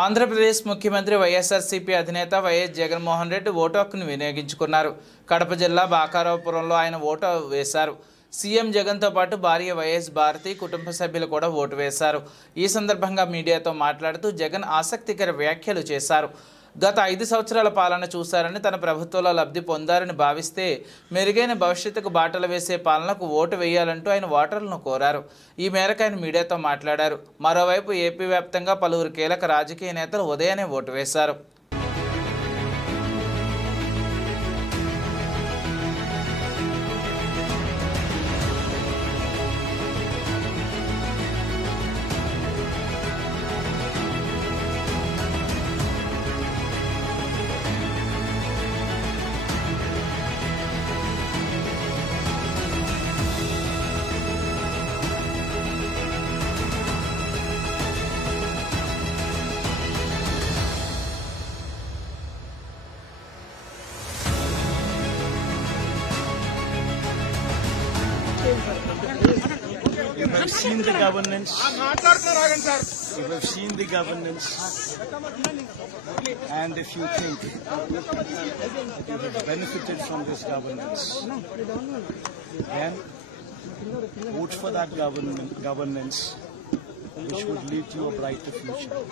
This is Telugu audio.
ఆంధ్రప్రదేశ్ ముఖ్యమంత్రి వైఎస్ఆర్సీపీ అధినేత వైఎస్ జగన్మోహన్ రెడ్డి ఓటు హక్కును వినియోగించుకున్నారు. కడప జిల్లా బాకారావుపురంలో ఆయన ఓటు వేశారు. సీఎం జగన్తో పాటు భార్య వైఎస్ భారతి కుటుంబ సభ్యులు కూడా ఓటు వేశారు. ఈ సందర్భంగా మీడియాతో మాట్లాడుతూ జగన్ ఆసక్తికర వ్యాఖ్యలు చేశారు. గత 5 సంవత్సరాల పాలన చూశారని, తన ప్రభుత్వంలో లబ్ధి పొందారని భావిస్తే మెరుగైన భవిష్యత్తుకు బాటలు వేసే పాలనకు ఓటు వేయాలంటూ ఆయన ఓటర్లను కోరారు. ఈ మేరకు ఆయన మీడియాతో మాట్లాడారు. మరోవైపు ఏపీ వ్యాప్తంగా పలువురు కీలక రాజకీయ నేతలు ఉదయాన్నే ఓటు వేశారు. You have seen the governance. You have seen the governance. And if you think you have benefited from this governance, then vote for that governance which would lead to a brighter future.